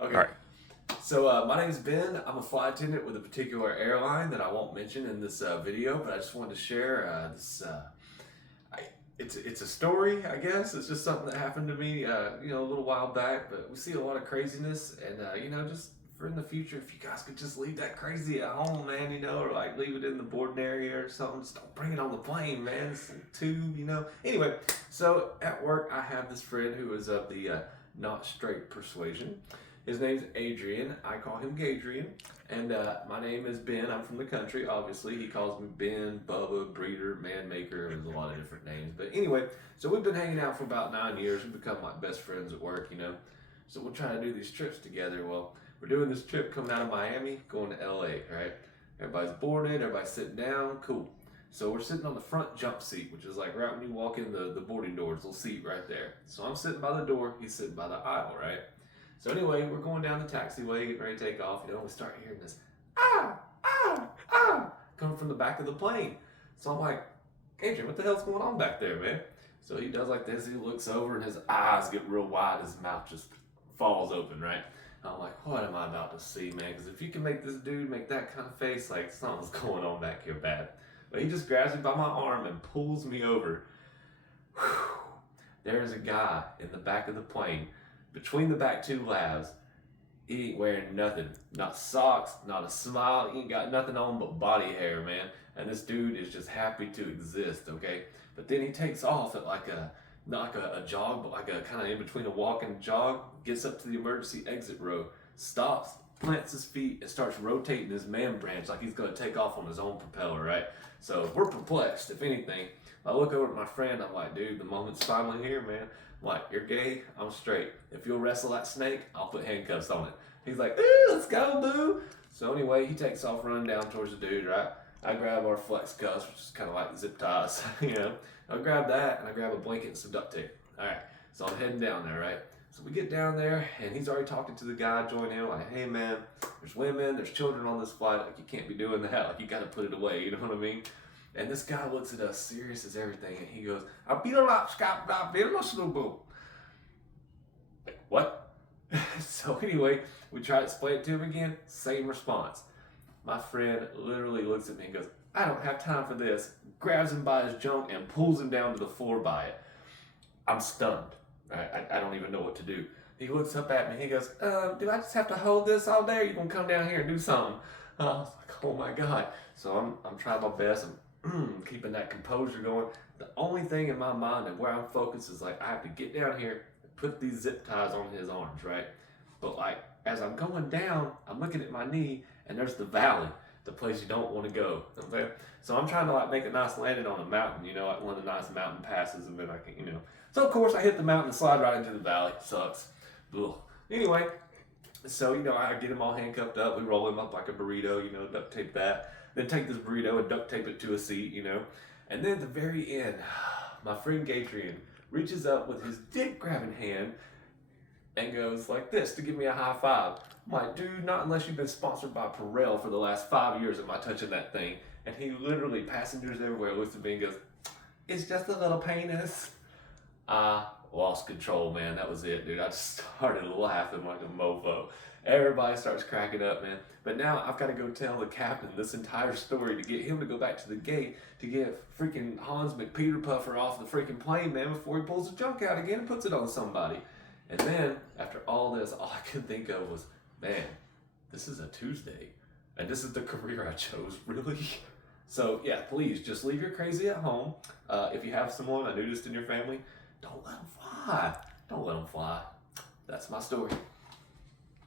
Okay. All right. So my name is Ben. I'm a flight attendant with a particular airline that I won't mention in this video, but I just wanted to share this. It's a story, I guess. It's just something that happened to me, a little while back. But we see a lot of craziness, and just for in the future, if you guys could just leave that crazy at home, man, or like leave it in the boarding area or something. Just don't bring it on the plane, man. It's a tube. Anyway, so at work, I have this friend who is of the not straight persuasion. His name's Adrian. I call him Gadrian. And my name is Ben. I'm from the country, obviously. He calls me Ben, Bubba, Breeder, Man Maker. There's a lot of different names. But anyway, so we've been hanging out for about 9 years. We've become like best friends at work. So we're trying to do these trips together. Well, we're doing this trip coming out of Miami, going to LA, right? Everybody's boarded, everybody's sitting down, cool. So we're sitting on the front jump seat, which is like right when you walk in the boarding doors, little seat right there. So I'm sitting by the door, he's sitting by the aisle, right? So anyway, we're going down the taxiway, getting ready to take off. We start hearing this, coming from the back of the plane. So I'm like, Adrian, what the hell's going on back there, man? So he does like this, he looks over and his eyes get real wide, his mouth just falls open, right? I'm like, what am I about to see, man? Because if you can make this dude make that kind of face, like something's going on back here bad. But he just grabs me by my arm and pulls me over. Whew. There's a guy in the back of the plane, between the back two labs. He ain't wearing nothing. Not socks, not a smile. He ain't got nothing on but body hair, man. And this dude is just happy to exist, okay? But then he takes off at not like a jog, but like a kind of in between a walk and a jog, gets up to the emergency exit row, stops, plants his feet, and starts rotating his man branch like he's gonna take off on his own propeller, right? So we're perplexed, if anything. I look over at my friend, I'm like, dude, the moment's finally here, man. I'm like, you're gay, I'm straight. If you'll wrestle that snake, I'll put handcuffs on it. He's like, ooh, let's go, boo. So anyway, he takes off running down towards the dude, right? I grab our flex cuffs, which is kind of like zip ties, I grab that and I grab a blanket and some duct tape. All right, so I'm heading down there, right? So we get down there and he's already talking to the guy joining in, like, hey man, there's women, there's children on this flight, like you can't be doing that, like you gotta put it away, you know what I mean? And this guy looks at us serious as everything and he goes, I'll be a lot, Scott, I'll be a little. What? So anyway, we try to explain it to him again, same response. My friend literally looks at me and goes, I don't have time for this, grabs him by his junk and pulls him down to the floor by it. I'm stunned. I don't even know what to do. He looks up at me, he goes, do I just have to hold this all day or you gonna come down here and do something? I was like, oh my God. So I'm trying my best, I'm keeping that composure going. The only thing in my mind and where I'm focused is like, I have to get down here and put these zip ties on his arms, right? But like, as I'm going down, I'm looking at my knee and there's the valley, the place you don't want to go. Okay? So I'm trying to like make a nice landing on a mountain, like one of the nice mountain passes, and then I can, So of course I hit the mountain and slide right into the valley. Sucks. Ugh. Anyway, so I get him all handcuffed up. We roll him up like a burrito, duct tape that. Then take this burrito and duct tape it to a seat, And then at the very end, my friend Gadrian reaches up with his dick grabbing hand and goes like this to give me a high five. I'm like, dude, not unless you've been sponsored by Perel for the last 5 years am I touching that thing. And he literally, passengers everywhere, looks at me and goes, it's just a little penis. I lost control, man. That was it, dude. I just started laughing like a mofo. Everybody starts cracking up, man. But now I've got to go tell the captain this entire story to get him to go back to the gate to get freaking Hans McPeterpuffer off the freaking plane, man, before he pulls the junk out again and puts it on somebody. And then, after all this, all I could think of was, man, this is a Tuesday. And this is the career I chose, really? So, yeah, please, just leave your crazy at home. If you have someone, a nudist in your family, don't let them fly. Don't let them fly. That's my story.